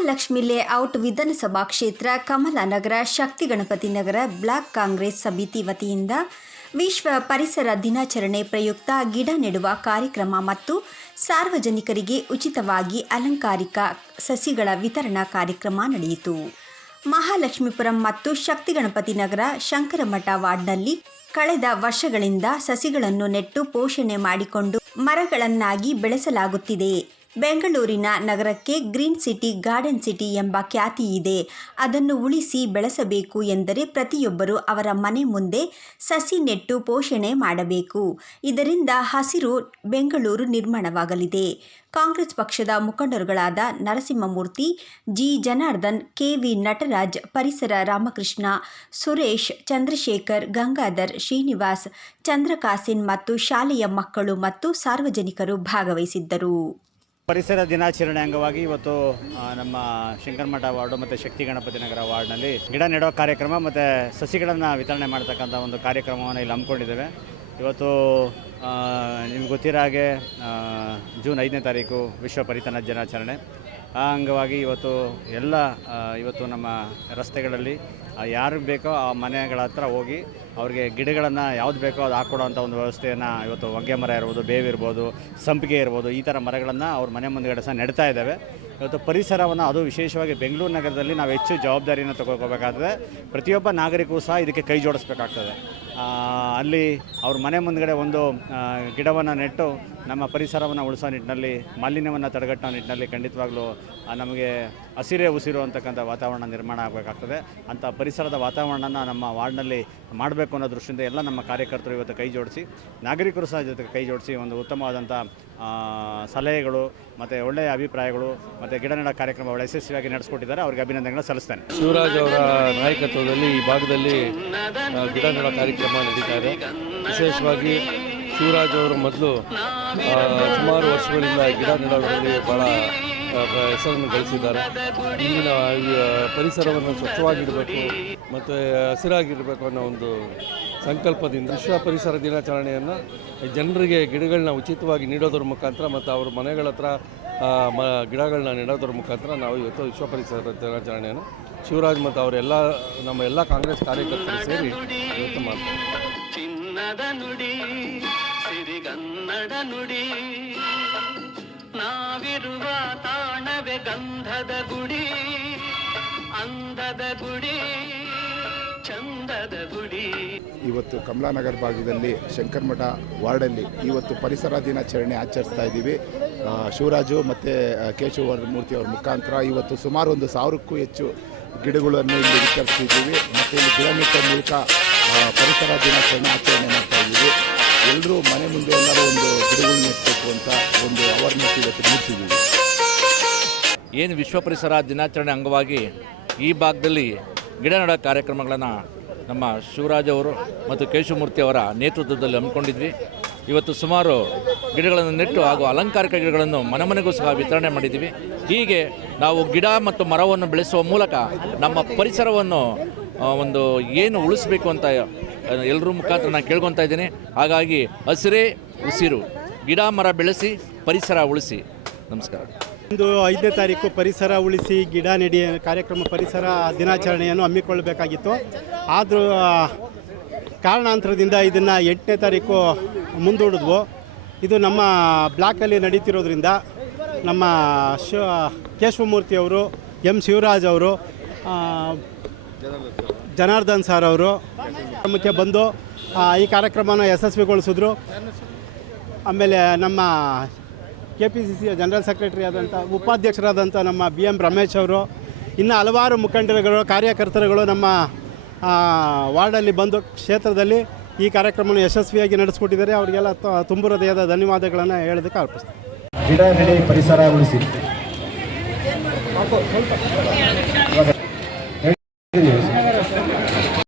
Mahalakshmi layout ವಿಧಾನಸಭಾ ಕ್ಷೇತ್ರ, Kamla Nagar, Shakti Ganapati Nagar, block Congress ಸಮಿತಿ ವತಿಯಿಂದ ವಿಶ್ವ ಪರಿಸರ ದಿನಾಚರಣೆ ಪ್ರಯುಕ್ತ ಗಿಡ ನೆಡುವ ಕಾರ್ಯಕ್ರಮ ಮತ್ತು ಸಾರ್ವಜನಿಕರಿಗೆ ಉಚಿತವಾಗಿ ಅಲಂಕಾರಿಕ ಸಸಿಗಳ ವಿತರಣಾ ಕಾರ್ಯಕ್ರಮ ನಡೆಯಿತು. ಮಹಾಲಕ್ಷ್ಮೀಪುರಂ ಮತ್ತು ಶಕ್ತಿ ಗಣಪತಿ ನಗರ, ಶಂಕರಮಠ ವಾರ್ಡ್ನಲ್ಲಿ ಕಳೆದ ವರ್ಷಗಳಿಂದ ಸಸಿಗಳನ್ನು ನೆಟ್ಟು ಪೋಷಣೆ ಮಾಡಿಕೊಂಡು ಮರಗಳನ್ನಾಗಿ ಬೆಳೆಸಲಾಗುತ್ತಿದೆ. ಬೆಂಗಳೂರಿನ ನಗರಕ್ಕೆ ಗ್ರೀನ್ ಸಿಟಿ, ಗಾರ್ಡನ್ ಸಿಟಿ ಎಂಬ ಖ್ಯಾತಿ ಇದೆ. ಅದನ್ನು ಉಳಿಸಿ ಬೆಳೆಸಬೇಕು ಎಂದರೆ ಪ್ರತಿಯೊಬ್ಬರು ಅವರ ಮನೆ ಮುಂದೆ ಸಸಿ ನೆಟ್ಟು ಪೋಷಣೆ ಮಾಡಬೇಕು. ಇದರಿಂದ ಹಸಿರು ಬೆಂಗಳೂರು ನಿರ್ಮಾಣವಾಗಲಿದೆ. ಕಾಂಗ್ರೆಸ್ ಪಕ್ಷದ ಮುಖಂಡರುಗಳಾದ ನರಸಿಂಹಮೂರ್ತಿ, ಜಿ. ಜನಾರ್ದನ್ ಕೆವಿ ನಟರಾಜ್, ಪರಿಸರ ರಾಮಕೃಷ್ಣ, ಸುರೇಶ್, ಚಂದ್ರಶೇಖರ್, ಗಂಗಾಧರ್, ಶ್ರೀನಿವಾಸ್, ಚಂದ್ರಕಾಸಿನ್ ಮತ್ತು ಶಾಲೆಯ ಮಕ್ಕಳು ಮತ್ತು ಸಾರ್ವಜನಿಕರು ಭಾಗವಹಿಸಿದ್ದರು. ಪರಿಸರ ದಿನಾಚರಣೆ ಅಂಗವಾಗಿ ಇವತ್ತು ನಮ್ಮ ಶಂಕರಮಠ ವಾರ್ಡು ಮತ್ತು ಶಕ್ತಿ ಗಣಪತಿ ನಗರ ವಾರ್ಡ್ನಲ್ಲಿ ಗಿಡ ನೆಡೋ ಕಾರ್ಯಕ್ರಮ ಮತ್ತು ಸಸಿಗಳನ್ನು ವಿತರಣೆ ಮಾಡ್ತಕ್ಕಂಥ ಒಂದು ಕಾರ್ಯಕ್ರಮವನ್ನು ಇಲ್ಲಿ ಹಮ್ಮಿಕೊಂಡಿದ್ದೇವೆ. ಇವತ್ತು ನಿಮ್ಗೆ ಗೊತ್ತಿರೋ ಹಾಗೆ ಜೂನ್ ಐದನೇ ತಾರೀಕು ವಿಶ್ವ ಪರಿತನ ದಿನಾಚರಣೆ. ಆ ಅಂಗವಾಗಿ ಇವತ್ತು ಎಲ್ಲ ಇವತ್ತು ನಮ್ಮ ರಸ್ತೆಗಳಲ್ಲಿ ಯಾರು ಬೇಕೋ ಆ ಮನೆಗಳ ಹತ್ರ ಹೋಗಿ ಅವ್ರಿಗೆ ಗಿಡಗಳನ್ನು ಯಾವ್ದು ಬೇಕೋ ಅದು ಹಾಕ್ಕೊಡೋವಂಥ ಒಂದು ವ್ಯವಸ್ಥೆಯನ್ನು ಇವತ್ತು ಹೊಗೆ ಮರ ಇರ್ಬೋದು ಬೇವಿರ್ಬೋದು ಸಂಪಿಗೆ ಇರ್ಬೋದು, ಈ ಥರ ಮರಗಳನ್ನು ಅವ್ರ ಮನೆ ಮುಂದುಗಡೆ ಸಹ ನೆಡ್ತಾ ಇದ್ದಾವೆ ಇವತ್ತು ಪರಿಸರವನ್ನು ಅದು ವಿಶೇಷವಾಗಿ ಬೆಂಗಳೂರು ನಗರದಲ್ಲಿ ನಾವು ಹೆಚ್ಚು ಜವಾಬ್ದಾರಿಯನ್ನು ತಗೋಬೇಕಾದ್ರೆ ಪ್ರತಿಯೊಬ್ಬ ನಾಗರಿಕರು ಸಹ ಇದಕ್ಕೆ ಕೈ ಜೋಡಿಸ್ಬೇಕಾಗ್ತದೆ. ಅಲ್ಲಿ ಅವ್ರ ಮನೆ ಮುಂದಗಡೆ ಒಂದು ಗಿಡವನ್ನು ನೆಟ್ಟು ನಮ್ಮ ಪರಿಸರವನ್ನು ಉಳಿಸೋ ನಿಟ್ಟಿನಲ್ಲಿ, ಮಾಲಿನ್ಯವನ್ನು ತಡೆಗಟ್ಟೋ ನಿಟ್ಟಿನಲ್ಲಿ ಖಂಡಿತವಾಗ್ಲೂ ನಮಗೆ ಹಸಿರೇ ಉಸಿರು ಅಂತಕ್ಕಂಥ ವಾತಾವರಣ ನಿರ್ಮಾಣ ಆಗಬೇಕಾಗ್ತದೆ. ಅಂಥ ಪರಿಸರದ ವಾತಾವರಣನ ನಮ್ಮ ವಾರ್ಡ್ನಲ್ಲಿ ಮಾಡಬೇಕು ಅನ್ನೋ ದೃಷ್ಟಿಯಿಂದ ಎಲ್ಲ ನಮ್ಮ ಕಾರ್ಯಕರ್ತರು ಇವತ್ತು ಕೈ ಜೋಡಿಸಿ, ನಾಗರಿಕರು ಸಹ ಜೊತೆಗೆ ಕೈ ಜೋಡಿಸಿ ಒಂದು ಉತ್ತಮವಾದಂಥ ಸಲಹೆಗಳು ಮತ್ತು ಒಳ್ಳೆಯ ಅಭಿಪ್ರಾಯಗಳು ಮತ್ತು ಗಿಡ ನೆಡ ಕಾರ್ಯಕ್ರಮ ಒಳ್ಳೆ ಯಶಸ್ವಿಯಾಗಿ ನಡೆಸ್ಕೊಟ್ಟಿದ್ದಾರೆ. ಅವ್ರಿಗೆ ಅಭಿನಂದನೆಗಳನ್ನು ಸಲ್ಲಿಸ್ತೇನೆ. ಶಿವರಾಜ್ ಅವರ ನಾಯಕತ್ವದಲ್ಲಿ ಈ ಭಾಗದಲ್ಲಿ ಗಿಡ ನೆಡ ಕಾರ್ಯಕ್ರಮ ನಡೀತಾ ಇದೆ. ವಿಶೇಷವಾಗಿ ಶಿವರಾಜ್ ಅವರು ಮೊದಲು ಸುಮಾರು ವರ್ಷಗಳಿಂದ ಗಿಡ ನೆಡೋದರಲ್ಲಿ ಭಾಳ ಹೆಸರನ್ನು ಗಳಿಸಿದ್ದಾರೆ. ಆ, ಪರಿಸರವನ್ನು ಸ್ವಚ್ಛವಾಗಿಡಬೇಕು ಮತ್ತು ಹಸಿರಾಗಿರಬೇಕು ಅನ್ನೋ ಒಂದು ಸಂಕಲ್ಪದಿಂದ ವಿಶ್ವ ಪರಿಸರ ದಿನಾಚರಣೆಯನ್ನು ಜನರಿಗೆ ಗಿಡಗಳನ್ನ ಉಚಿತವಾಗಿ ನೀಡೋದ್ರ ಮುಖಾಂತರ ಮತ್ತು ಅವ್ರ ಮನೆಗಳ ಹತ್ರ ಮ ಗಿಡಗಳನ್ನ ನೆಡೋದ್ರ ಮುಖಾಂತರ ನಾವು ಇವತ್ತು ವಿಶ್ವ ಪರಿಸರ ದಿನಾಚರಣೆಯನ್ನು ಶಿವರಾಜ್ ಮತ್ತು ಅವರೆಲ್ಲ ನಮ್ಮ ಎಲ್ಲ ಕಾಂಗ್ರೆಸ್ ಕಾರ್ಯಕರ್ತರು ಸೇರಿ ಇವತ್ತು ಮಾಡ್ತಾರೆ ಚಿನ್ನದ ನುಡಿ ಸಿರಿಗನ್ನಡ ನುಡಿ ನಾವಿರುವ ತಾಣವೆ ಗಂಧದ ಗುಡಿ ಅಂದದ ಗುಡಿ ಚಂದದ ಗುಡಿ. ಇವತ್ತು ಕಮಲಾನಗರ ಭಾಗದಲ್ಲಿ ಶಂಕರಮಠ ವಾರ್ಡಲ್ಲಿ ಇವತ್ತು ಪರಿಸರ ದಿನಾಚರಣೆ ಆಚರಿಸ್ತಾ ಇದ್ದೀವಿ. ಶಿವರಾಜು ಮತ್ತು ಕೇಶವ ಮೂರ್ತಿ ಅವ್ರ ಮುಖಾಂತರ ಇವತ್ತು ಸುಮಾರು ಒಂದು ಸಾವಿರಕ್ಕೂ ಹೆಚ್ಚು ಗಿಡಗಳನ್ನು ಇಲ್ಲಿ ವಿತರಿಸ್ತಿದ್ದೀವಿ ಮತ್ತು ಇಲ್ಲಿ ಗಿಡಮಿಟ್ಟ ಮೂಲಕ ಪರಿಸರ ದಿನಾಚರಣೆ ಆಚರಣೆ ಮಾಡ್ತಾ ಇದ್ದೀವಿ. ಎಲ್ಲರೂ ಮನೆ ಮುಂದೆ ಎಲ್ಲರೂ ಒಂದು ಗಿಡಗಳನ್ನ ನೆಟ್ಟಬೇಕು ಅಂತ ಒಂದು ಅವೇರ್ನೆಸ್ ಇವತ್ತು ಮೂಡಿಸಿದ್ದೀವಿ. ಏನು ವಿಶ್ವ ಪರಿಸರ ದಿನಾಚರಣೆ ಅಂಗವಾಗಿ ಈ ಭಾಗದಲ್ಲಿ ಗಿಡ ನೆಡ ಕಾರ್ಯಕ್ರಮಗಳನ್ನು ನಮ್ಮ ಶಿವರಾಜ್ ಅವರು ಮತ್ತು ಕೇಶವಮೂರ್ತಿ ಅವರ ನೇತೃತ್ವದಲ್ಲಿ ಹಮ್ಮಿಕೊಂಡಿದ್ವಿ. ಇವತ್ತು ಸುಮಾರು ಗಿಡಗಳನ್ನು ನೆಟ್ಟು ಹಾಗೂ ಅಲಂಕಾರಿಕ ಗಿಡಗಳನ್ನು ಮನೆಮನೆಗೂ ಸಹ ವಿತರಣೆ ಮಾಡಿದ್ದೀವಿ. ಹೀಗೆ ನಾವು ಗಿಡ ಮತ್ತು ಮರವನ್ನು ಬೆಳೆಸುವ ಮೂಲಕ ನಮ್ಮ ಪರಿಸರವನ್ನು ಒಂದು ಏನು ಉಳಿಸಬೇಕು ಅಂತ ಎಲ್ಲರೂ ಮುಖಾಂತರ ನಾನು ಕೇಳ್ಕೊತಾ ಇದ್ದೀನಿ. ಹಾಗಾಗಿ ಹಸಿರೇ ಉಸಿರು, ಗಿಡ ಮರ ಬೆಳೆಸಿ, ಪರಿಸರ ಉಳಿಸಿ. ನಮಸ್ಕಾರ. ಇಂದು ಐದನೇ ತಾರೀಕು ಪರಿಸರ ಉಳಿಸಿ, ಗಿಡ ನೆಡಿ, ಕಾರ್ಯಕ್ರಮ ಪರಿಸರ ದಿನಾಚರಣೆಯನ್ನು ಹಮ್ಮಿಕೊಳ್ಳಬೇಕಾಗಿತ್ತು. ಆದರೂ ಕಾರಣಾಂತರದಿಂದ ಇದನ್ನು ಎಂಟನೇ ತಾರೀಕು ಮುಂದೂಡಿದ್ವು. ಇದು ನಮ್ಮ ಬ್ಲಾಕಲ್ಲಿ ನಡೀತಿರೋದ್ರಿಂದ ನಮ್ಮ ಶಿವ ಕೇಶವಮೂರ್ತಿ ಅವರು, ಎಂ ಶಿವರಾಜ್ ಅವರು ಜನಾರ್ದನ್ ಸರ್ ಅವರು ಕಾರ್ಯಕ್ರಮಕ್ಕೆ ಬಂದು ಈ ಕಾರ್ಯಕ್ರಮನ ಯಶಸ್ವಿಗೊಳಿಸಿದ್ರು. ಆಮೇಲೆ ನಮ್ಮ ಕೆ ಪಿ ಸಿ ಸಿಯ ಜನರಲ್ ಸೆಕ್ರೆಟರಿ ಆದಂಥ, ಉಪಾಧ್ಯಕ್ಷರಾದಂಥ ನಮ್ಮ ಬಿ ಎಂ ರಮೇಶ್ ಅವರು, ಇನ್ನು ಹಲವಾರು ಮುಖಂಡರುಗಳು, ಕಾರ್ಯಕರ್ತರುಗಳು ನಮ್ಮ ವಾರ್ಡಲ್ಲಿ ಬಂದು ಕ್ಷೇತ್ರದಲ್ಲಿ ಈ ಕಾರ್ಯಕ್ರಮವನ್ನು ಯಶಸ್ವಿಯಾಗಿ ನಡೆಸಿಕೊಟ್ಟಿದ್ದಾರೆ. ಅವರಿಗೆಲ್ಲ ತುಂಬ ಹೃದಯದ ಧನ್ಯವಾದಗಳನ್ನು ಹೇಳೋದಕ್ಕೆ ಅರ್ಪಿಸ್ತೀನಿ ಗಿಡ ನೆಡೆ ಪರಿಸರ ಉಳಿಸಿ.